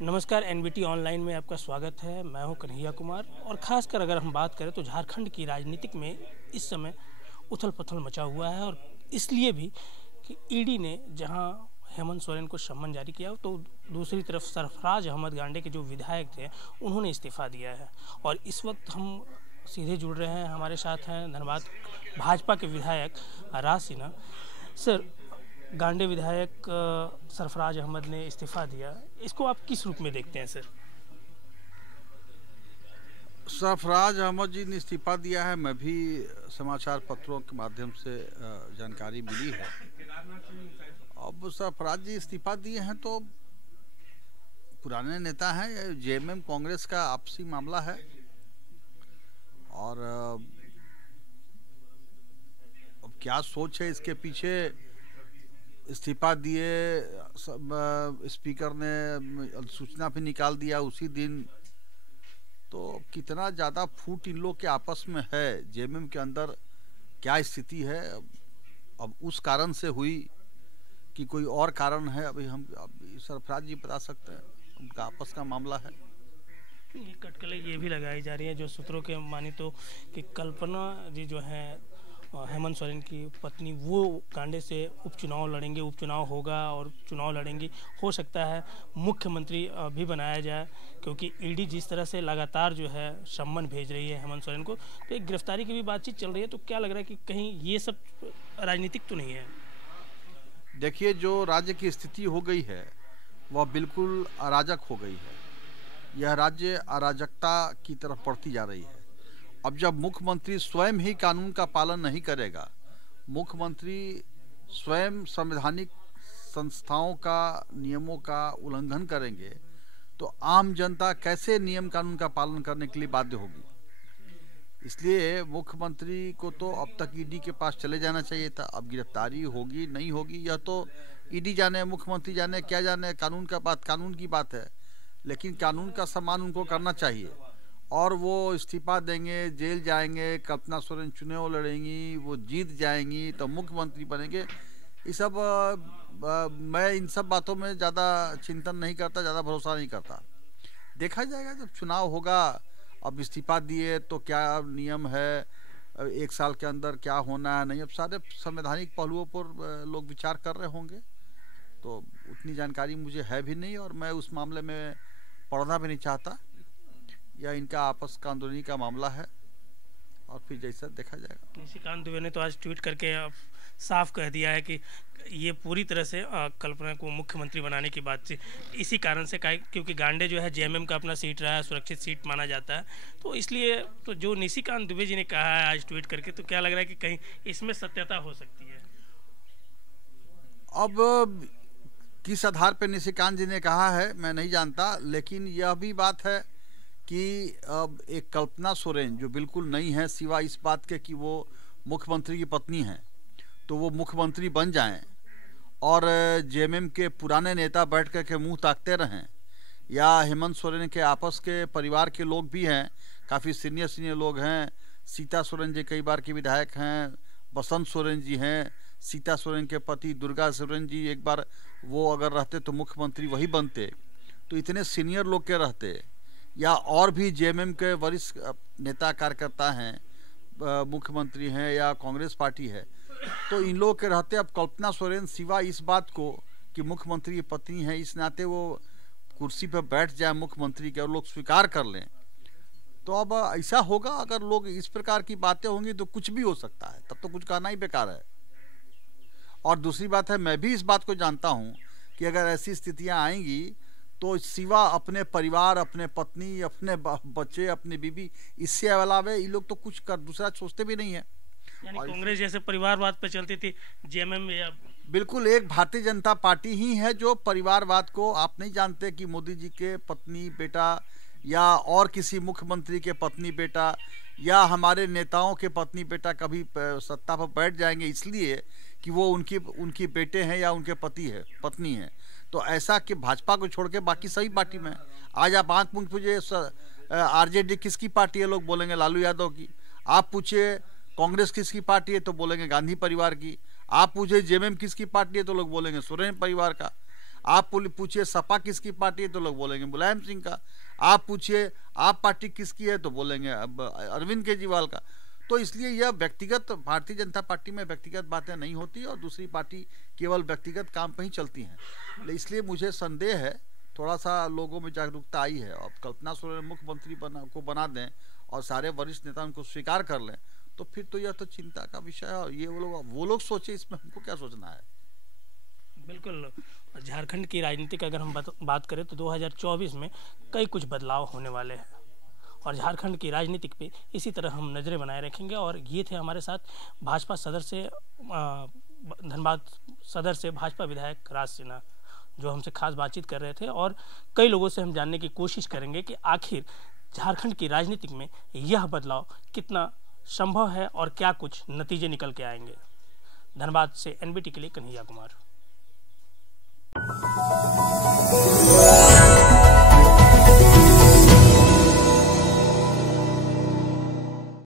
नमस्कार, NBT online में आपका स्वागत है। मैं हूं कन्हैया कुमार और ख़ासकर अगर हम बात करें तो झारखंड की राजनीतिक में इस समय उथल-पुथल मचा हुआ है और इसलिए भी कि ईडी ने जहां हेमंत सोरेन को सम्मन जारी किया तो दूसरी तरफ सरफराज अहमद गांडे के जो विधायक थे उन्होंने इस्तीफ़ा दिया है। और इस वक्त हम सीधे जुड़ रहे हैं, हमारे साथ हैं धनबाद भाजपा के विधायक राज सिन्हा। सर, गांडे विधायक सरफराज अहमद ने इस्तीफा दिया, इसको आप किस रूप में देखते हैं सर? सरफराज अहमद जी ने इस्तीफा दिया है। मैं भी समाचार पत्रों के माध्यम से जानकारी मिली है। अब सरफराज जी इस्तीफा दिए हैं तो पुराने नेता हैं, जेएमएम कांग्रेस का आपसी मामला है और अब क्या सोच है इसके पीछे। इस्तीफा दिए, स्पीकर ने सूचना भी निकाल दिया उसी दिन। तो कितना ज़्यादा फूट इन लोग के आपस में है, जेएमएम के अंदर क्या स्थिति है, अब उस कारण से हुई कि कोई और कारण है, अभी सरफराज जी बता सकते हैं। उनका आपस का मामला है। ये कटकलें ये भी लगाई जा रही है जो सूत्रों के मानी तो कि कल्पना जी जो है हेमंत सोरेन की पत्नी, वो गांडे से उपचुनाव लड़ेंगे, उपचुनाव होगा और चुनाव लड़ेंगी। हो सकता है मुख्यमंत्री भी बनाया जाए, क्योंकि ईडी जिस तरह से लगातार जो है सम्मन भेज रही है हेमंत सोरेन को, तो एक गिरफ्तारी की भी बातचीत चल रही है। तो क्या लग रहा है कि कहीं ये सब राजनीतिक तो नहीं है? देखिए, जो राज्य की स्थिति हो गई है वह बिल्कुल अराजक हो गई है। यह राज्य अराजकता की तरफ बढ़ती जा रही है। अब जब मुख्यमंत्री स्वयं ही कानून का पालन नहीं करेगा, मुख्यमंत्री स्वयं संवैधानिक संस्थाओं का, नियमों का उल्लंघन करेंगे, तो आम जनता कैसे नियम कानून का पालन करने के लिए बाध्य होगी। इसलिए मुख्यमंत्री को तो अब तक ईडी के पास चले जाना चाहिए था। अब गिरफ्तारी होगी नहीं होगी यह तो ईडी जाने, मुख्यमंत्री जाने, क्या जाने। कानून की बात है, लेकिन कानून का सम्मान उनको करना चाहिए। और वो इस्तीफा देंगे, जेल जाएंगे, कल्पना सोरेन चुनाव लड़ेंगी, वो जीत जाएंगी तो मुख्यमंत्री बनेंगे। ये सब मैं इन सब बातों में ज़्यादा चिंतन नहीं करता, ज़्यादा भरोसा नहीं करता। देखा जाएगा जब चुनाव होगा। अब इस्तीफा दिए तो क्या नियम है, एक साल के अंदर क्या होना है नहीं, अब सारे संवैधानिक पहलुओं पर लोग विचार कर रहे होंगे। तो उतनी जानकारी मुझे है भी नहीं और मैं उस मामले में पढ़ना भी नहीं चाहता। या इनका आपस का अंदरूनी का मामला है और फिर जैसा देखा जाएगा। निशिकांत दुबे ने तो आज ट्वीट करके साफ कह दिया है कि ये पूरी तरह से कल्पना को मुख्यमंत्री बनाने की बात थी। इसी कारण से क्योंकि गांडे जो है जेएमएम का अपना सीट रहा है, सुरक्षित सीट माना जाता है, तो इसलिए तो जो निशिकांत दुबे जी ने कहा है आज ट्वीट करके, तो क्या लग रहा है कि कहीं इसमें सत्यता हो सकती है? अब किस आधार पर निशिकांत जी ने कहा है मैं नहीं जानता, लेकिन यह भी बात है कि अब एक कल्पना सोरेन जो बिल्कुल नहीं है, सिवा इस बात के कि वो मुख्यमंत्री की पत्नी हैं, तो वो मुख्यमंत्री बन जाएं और जेएमएम के पुराने नेता बैठ कर के मुंह ताकते रहें, या हेमंत सोरेन के आपस के परिवार के लोग भी हैं, काफ़ी सीनियर लोग हैं। सीता सोरेन जी कई बार के विधायक हैं, बसंत सोरेन जी हैं, सीता सोरेन के पति दुर्गा सोरेन जी, एक बार वो अगर रहते तो मुख्यमंत्री वही बनते। तो इतने सीनियर लोग के रहते, या और भी जेएमएम के वरिष्ठ नेता कार्यकर्ता हैं, मुख्यमंत्री हैं या कांग्रेस पार्टी है, तो इन लोगों के रहते अब कल्पना सोरेन सिवा इस बात को कि मुख्यमंत्री की पत्नी है, इस नाते वो कुर्सी पर बैठ जाए मुख्यमंत्री के और लोग स्वीकार कर लें, तो अब ऐसा होगा। अगर लोग इस प्रकार की बातें होंगी तो कुछ भी हो सकता है, तब तो कुछ कहना ही बेकार है। और दूसरी बात है, मैं भी इस बात को जानता हूँ कि अगर ऐसी स्थितियाँ आएंगी तो सिवा अपने परिवार, अपने पत्नी, अपने बच्चे, अपनी बीबी, इससे अलावा ये लोग तो कुछ कर दूसरा सोचते भी नहीं है। यानी कांग्रेस जैसे परिवारवाद पे चलती थी, जेएमएम या बिल्कुल एक भारतीय जनता पार्टी ही है जो परिवारवाद को, आप नहीं जानते कि मोदी जी के पत्नी बेटा या और किसी मुख्यमंत्री के पत्नी बेटा या हमारे नेताओं के पत्नी बेटा कभी सत्ता पर बैठ जाएंगे इसलिए कि वो उनकी बेटे हैं या उनके पत्नी है। तो ऐसा कि भाजपा को छोड़ के बाकी सभी पार्टी में, आज आप आंख मूंद पूछिए आरजेडी किसकी पार्टी है, लोग बोलेंगे लालू यादव की। आप पूछिए कांग्रेस किसकी पार्टी है तो बोलेंगे गांधी परिवार की। आप पूछिए जेएमएम किसकी पार्टी है तो लोग बोलेंगे सोरेन परिवार का। आप पूछिए सपा किसकी पार्टी है तो लोग बोलेंगे मुलायम सिंह का। आप पूछिए आप पार्टी किसकी है तो बोलेंगे अब अरविंद केजरीवाल का। तो इसलिए यह व्यक्तिगत, भारतीय जनता पार्टी में व्यक्तिगत बातें नहीं होती और दूसरी पार्टी केवल व्यक्तिगत काम पर ही चलती हैं। इसलिए मुझे संदेह है, थोड़ा सा लोगों में जागरूकता आई है। अब कल्पना सोरेन मुख्यमंत्री को बना दें और सारे वरिष्ठ नेता उनको स्वीकार कर लें तो फिर तो यह तो चिंता का विषय है। और ये वो लोग सोचे, इसमें हमको क्या सोचना है। बिल्कुल, झारखंड की राजनीति की अगर हम बात करें तो 2024 में कई कुछ बदलाव होने वाले हैं और झारखंड की राजनीति पे इसी तरह हम नज़रें बनाए रखेंगे। और ये थे हमारे साथ भाजपा सदर से धनबाद सदर से भाजपा विधायक राज सिन्हा, जो हमसे खास बातचीत कर रहे थे। और कई लोगों से हम जानने की कोशिश करेंगे कि आखिर झारखंड की राजनीति में यह बदलाव कितना संभव है और क्या कुछ नतीजे निकल के आएंगे। धनबाद से NBT के लिए कन्हैया कुमार।